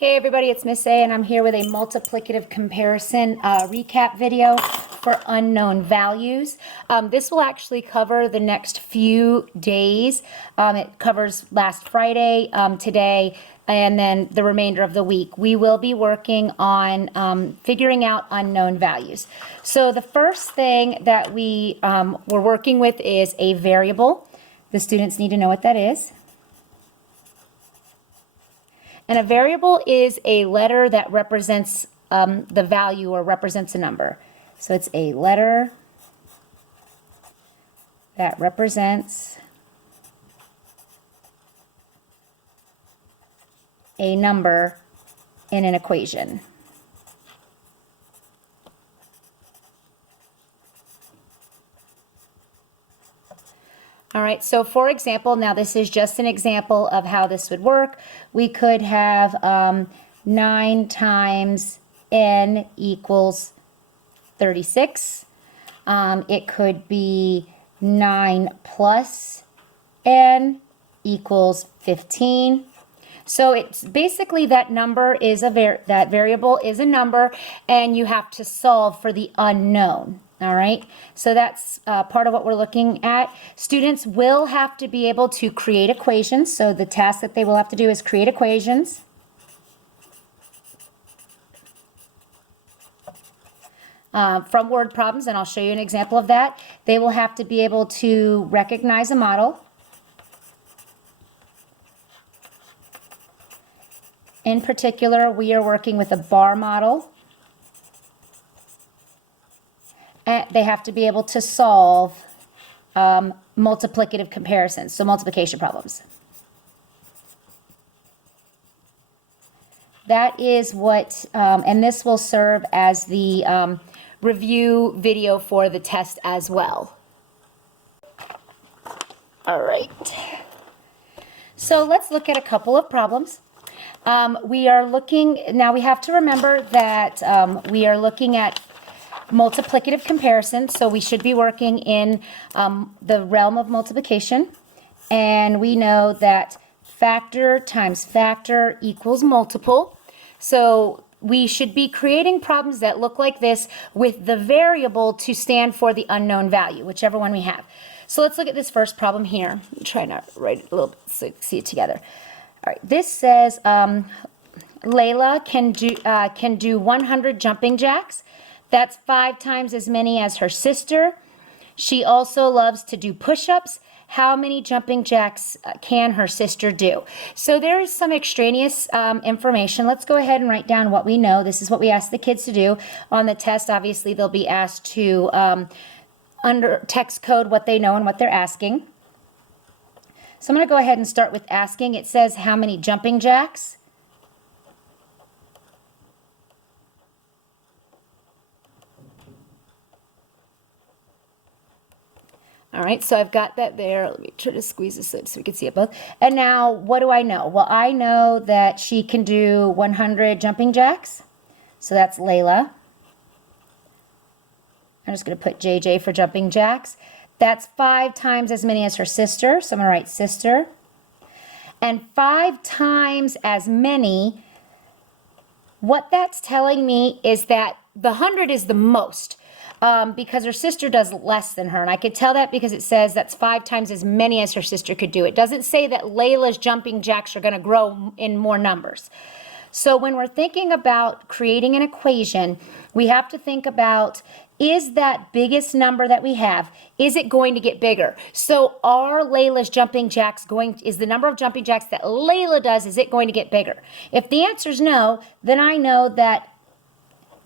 Hey everybody, it's Miss A and I'm here with a multiplicative comparison recap video for unknown values. This will actually cover the next few days. It covers last Friday, today, and then the remainder of the week. We will be working on figuring out unknown values. So the first thing that we're working with is a variable. The students need to know what that is. And a variable is a letter that represents the value or represents a number. So it's a letter that represents a number in an equation. All right, so for example, now this is just an example of how this would work. We could have 9 times n equals 36. It could be 9 plus n equals 15. So it's basically that number is that variable is a number, and you have to solve for the unknown. All right, so that's part of what we're looking at. Students will have to be able to create equations. So the task that they will have to do is create equations. From word problems, and I'll show you an example of that. They will have to be able to recognize a model. In particular, we are working with a bar model. They have to be able to solve multiplicative comparisons, so multiplication problems. That is what, and this will serve as the review video for the test as well. All right. So let's look at a couple of problems. We are looking, now we have to remember that we are looking at multiplicative comparison, so we should be working in the realm of multiplication, and we know that factor times factor equals multiple. So we should be creating problems that look like this with the variable to stand for the unknown value, whichever one we have. So let's look at this first problem here. Try not to write it a little bit so you can see it together. All right, this says Layla can do 100 jumping jacks. That's 5 times as many as her sister. She also loves to do push-ups. How many jumping jacks can her sister do? So there is some extraneous information. Let's go ahead and write down what we know. This is what we ask the kids to do. On the test, obviously, they'll be asked to under text code what they know and what they're asking. So I'm going to go ahead and start with asking. It says how many jumping jacks? All right, so I've got that there. Let me try to squeeze this so we can see it both. And now, what do I know? Well, I know that she can do 100 jumping jacks. So that's Layla. I'm just going to put JJ for jumping jacks. That's 5 times as many as her sister. So I'm going to write sister. And 5 times as many, what that's telling me is that the 100 is the most. Because her sister does less than her. And I could tell that because it says that's 5 times as many as her sister could do. It doesn't say that Layla's jumping jacks are going to grow in more numbers. So when we're thinking about creating an equation, we have to think about, is that biggest number that we have, is it going to get bigger? So are Layla's jumping jacks is the number of jumping jacks that Layla does, is it going to get bigger? If the answer is no, then I know that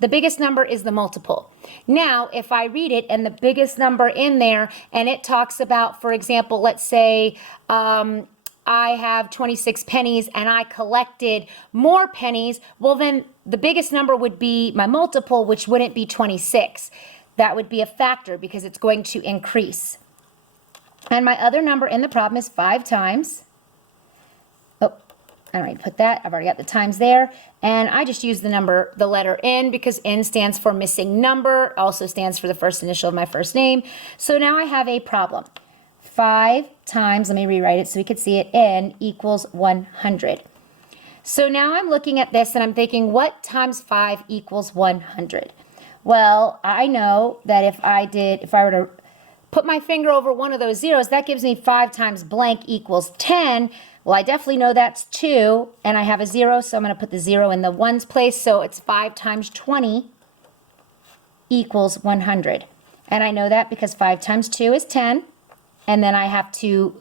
the biggest number is the multiple. Now, if I read it and the biggest number in there, and it talks about, for example, let's say I have 26 pennies and I collected more pennies, well then the biggest number would be my multiple, which wouldn't be 26. That would be a factor because it's going to increase. And my other number in the problem is 5 times. I already put that. I've already got the times there. And I just use the letter N because N stands for missing number, also stands for the first initial of my first name. So now I have a problem. 5 times, let me rewrite it so we could see it, N equals 100. So now I'm looking at this and I'm thinking, what times 5 equals 100? Well, I know that if I were to put my finger over one of those zeros, that gives me 5 times blank equals 10. Well, I definitely know that's 2, and I have a 0, so I'm going to put the 0 in the ones place. So it's 5 times 20 equals 100. And I know that because 5 times 2 is 10. And then I have to,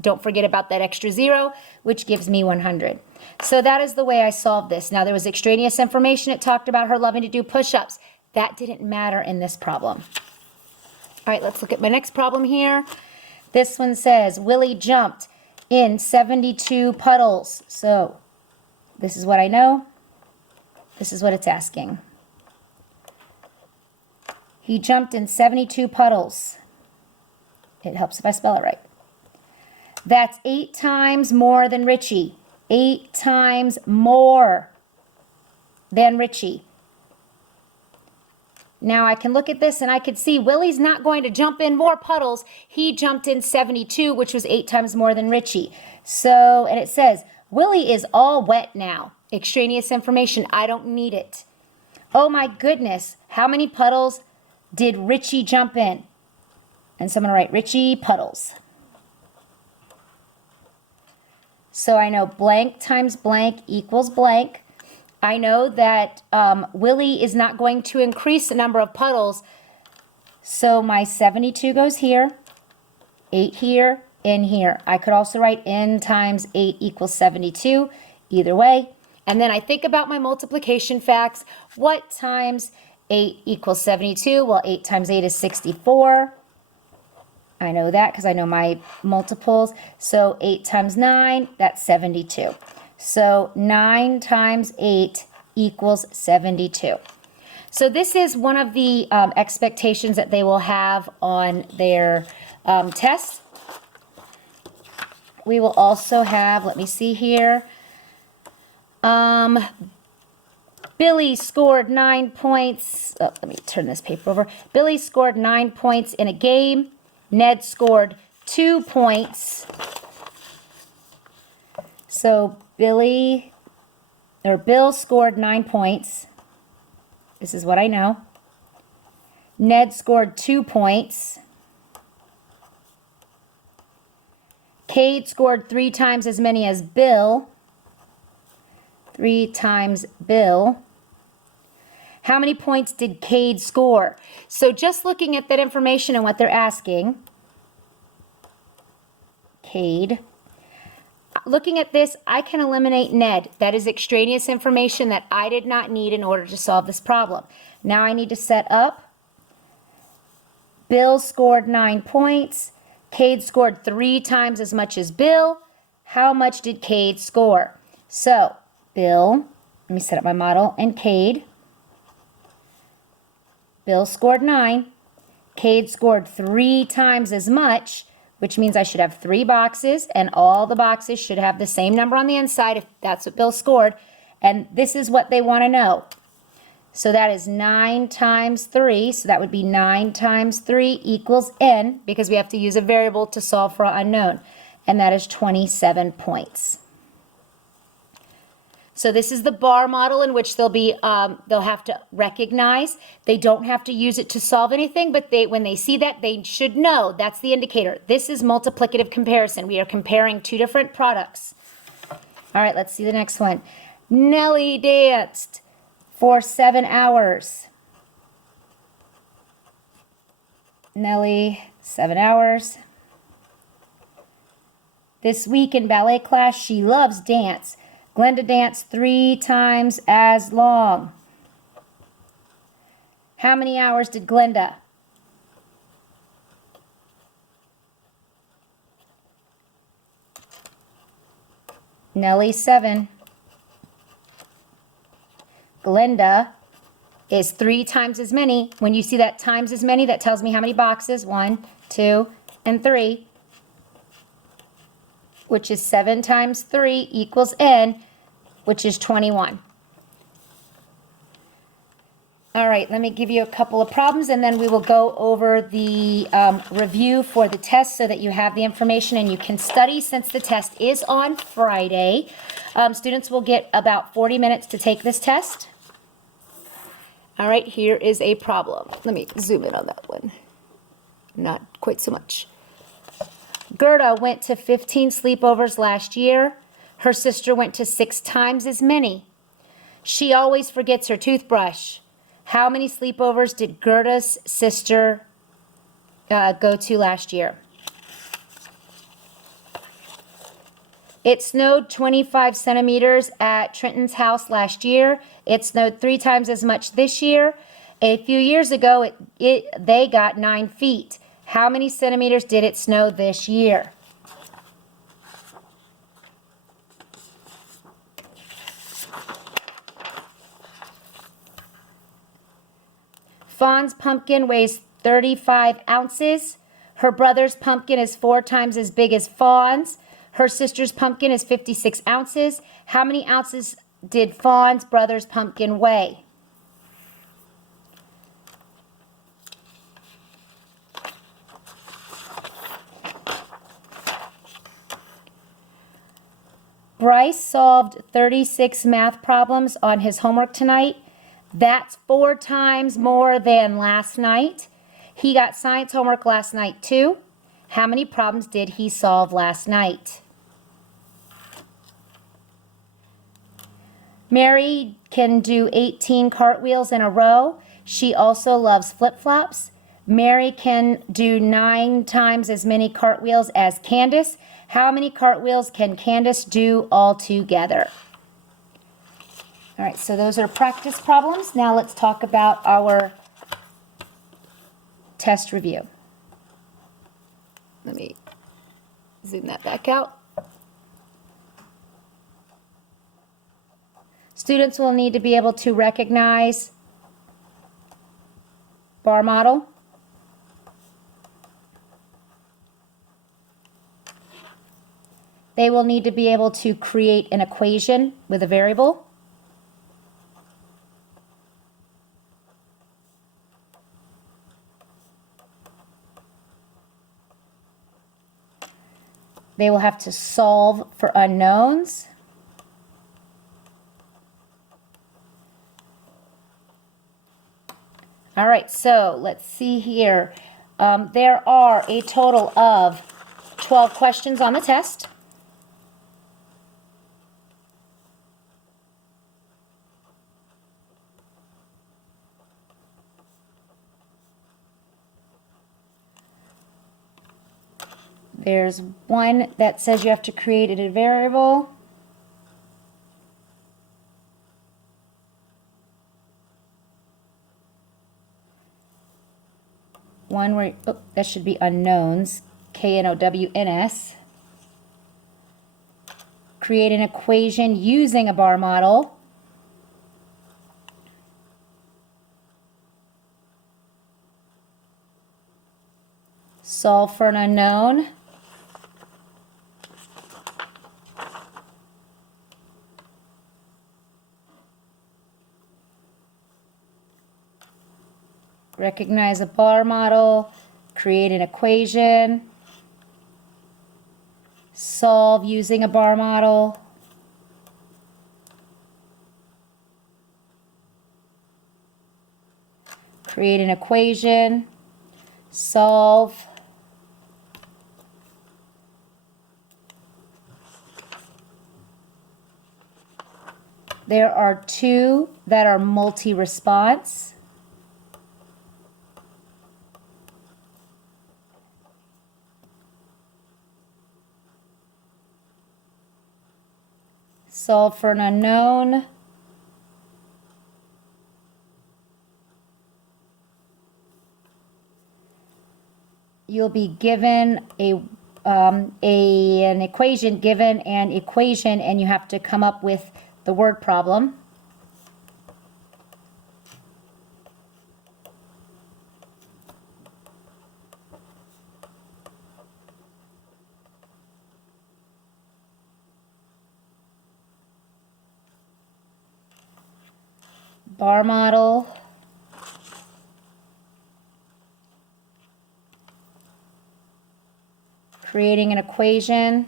don't forget about that extra 0, which gives me 100. So that is the way I solved this. Now, there was extraneous information. It talked about her loving to do push-ups. That didn't matter in this problem. All right, let's look at my next problem here. This one says, Willie jumped in 72 puddles. So this is what I know. This is what it's asking. He jumped in 72 puddles. It helps if I spell it right. That's 8 times more than Richie. 8 times more than Richie. Now I can look at this and I can see Willie's not going to jump in more puddles. He jumped in 72, which was 8 times more than Richie. So, and it says, Willie is all wet now. Extraneous information, I don't need it. Oh my goodness, how many puddles did Richie jump in? And so I'm going to write Richie puddles. So I know blank times blank equals blank. I know that Willie is not going to increase the number of puddles. So my 72 goes here, 8 here, in here. I could also write n times 8 equals 72, either way. And then I think about my multiplication facts. What times 8 equals 72? Well, 8 times 8 is 64. I know that because I know my multiples. So 8 times 9, that's 72. So 9 times 8 equals 72. So this is one of the expectations that they will have on their test. We will also have, let me see here, Billy scored 9 points. Oh, let me turn this paper over. Billy scored 9 points in a game. Ned scored 2 points. So Bill scored 9 points. This is what I know. Ned scored 2 points. Cade scored 3 times as many as Bill. 3 times Bill. How many points did Cade score? So just looking at that information and what they're asking, Cade. Looking at this, I can eliminate Ned. That is extraneous information that I did not need in order to solve this problem. Now I need to set up. Bill scored 9 points. Cade scored 3 times as much as Bill. How much did Cade score? So, Bill, let me set up my model, and Cade. Bill scored 9. Cade scored 3 times as much, which means I should have 3 boxes, and all the boxes should have the same number on the inside if that's what Bill scored. And this is what they want to know. So that is 9 times 3, so that would be 9 times 3 equals n, because we have to use a variable to solve for an unknown, and that is 27 points. So this is the bar model in which they'll have to recognize. They don't have to use it to solve anything, but when they see that, they should know that's the indicator. This is multiplicative comparison. We are comparing 2 different products. All right, let's see the next one. Nellie danced for 7 hours. Nellie, 7 hours. This week in ballet class, she loves dance. Glenda danced 3 times as long. How many hours did Glenda? Nellie, 7. Glenda is 3 times as many. When you see that times as many, that tells me how many boxes. 1, 2, and 3. Which is 7 times 3 equals n, which is 21. All right, let me give you a couple of problems and then we will go over the review for the test so that you have the information and you can study since the test is on Friday. Students will get about 40 minutes to take this test. All right, here is a problem. Let me zoom in on that one. Not quite so much. Gerda went to 15 sleepovers last year. Her sister went to 6 times as many. She always forgets her toothbrush. How many sleepovers did Gerda's sister go to last year? It snowed 25 centimeters at Trenton's house last year. It snowed 3 times as much this year. A few years ago, they got 9 feet. How many centimeters did it snow this year? Fawn's pumpkin weighs 35 ounces. Her brother's pumpkin is 4 times as big as Fawn's. Her sister's pumpkin is 56 ounces. How many ounces did Fawn's brother's pumpkin weigh? Bryce solved 36 math problems on his homework tonight. That's 4 times more than last night. He got science homework last night too. How many problems did he solve last night? Mary can do 18 cartwheels in a row. She also loves flip-flops. Mary can do 9 times as many cartwheels as Candace. How many cartwheels can Candace do all together? All right, so those are practice problems. Now let's talk about our test review. Let me zoom that back out. Students will need to be able to recognize bar model, they will need to be able to create an equation with a variable, they will have to solve for unknowns, all right, so let's see here. There are a total of 12 questions on the test. There's one that says you have to create a variable. One where, oh, that should be unknowns, K-N-O-W-N-S. Create an equation using a bar model. Solve for an unknown. Recognize a bar model, create an equation, solve using a bar model, create an equation, solve, there are 2 that are multi-response. Solve for an unknown. You'll be given an equation, given an equation, and you have to come up with the word problem. Bar model, creating an equation,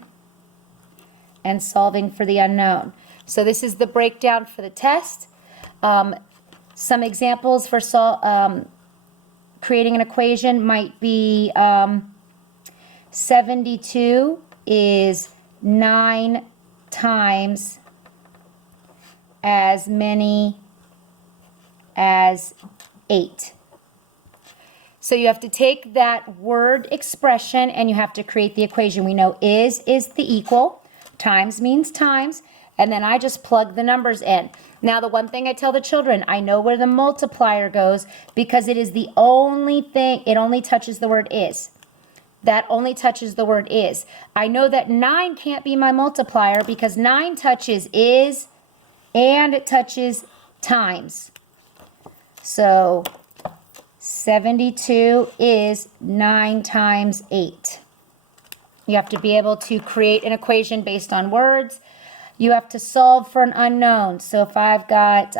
and solving for the unknown. So this is the breakdown for the test. Some examples for creating an equation might be 72 is 9 times as many as 8. So you have to take that word expression and you have to create the equation. We know is the equal, times means times, and then I just plug the numbers in. Now the one thing I tell the children, I know where the multiplier goes because it is the only thing, it only touches the word is. That only touches the word is. I know that 9 can't be my multiplier because 9 touches is and it touches times. So 72 is 9 times 8. You have to be able to create an equation based on words. You have to solve for an unknown. So if I've got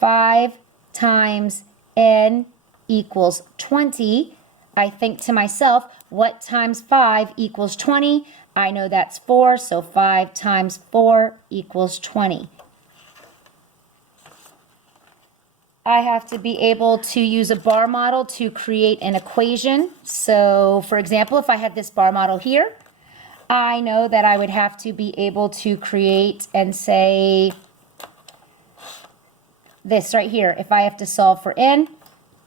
5 times n equals 20, I think to myself, what times 5 equals 20? I know that's 4, so 5 times 4 equals 20. I have to be able to use a bar model to create an equation. So, for example, if I had this bar model here, I know that I would have to be able to create and say this right here. If I have to solve for n,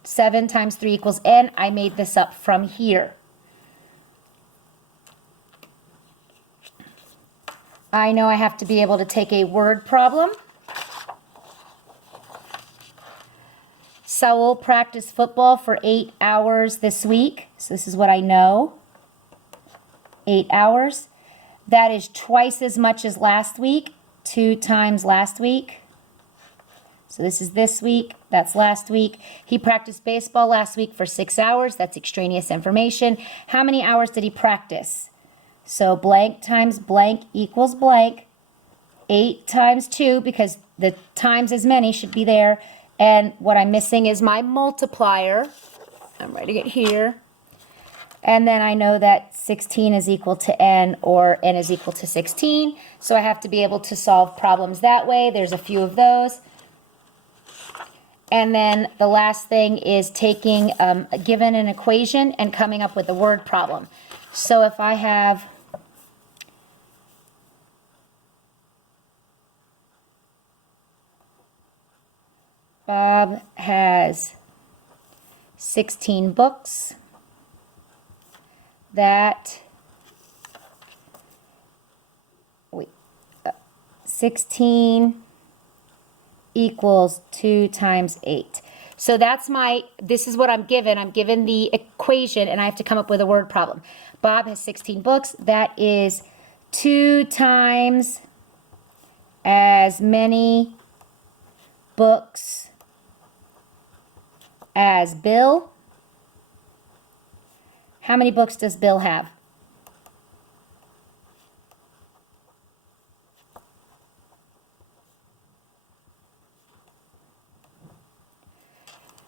7 times 3 equals n. I made this up from here. I know I have to be able to take a word problem. Saul practiced football for 8 hours this week. So this is what I know. 8 hours. That is twice as much as last week. 2 times last week. So this is this week. That's last week. He practiced baseball last week for 6 hours. That's extraneous information. How many hours did he practice? So blank times blank equals blank. 8 times 2, because the times as many should be there. And what I'm missing is my multiplier. I'm writing it here. And then I know that 16 is equal to n, or n is equal to 16. So I have to be able to solve problems that way. There's a few of those. And then the last thing is taking given an equation and coming up with a word problem. So if I have Bob has 16 books. That 16 equals 2 times 8. So that's this is what I'm given. I'm given the equation and I have to come up with a word problem. Bob has 16 books. That is 2 times as many books as Bill. How many books does Bill have?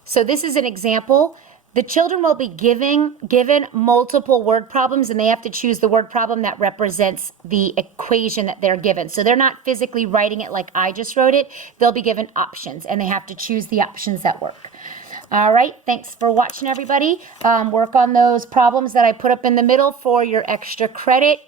So this is an example. The children will be given multiple word problems and they have to choose the word problem that represents the equation that they're given. So they're not physically writing it like I just wrote it. They'll be given options and they have to choose the options that work. All right, thanks for watching, everybody. Work on those problems that I put up in the middle for your extra credit.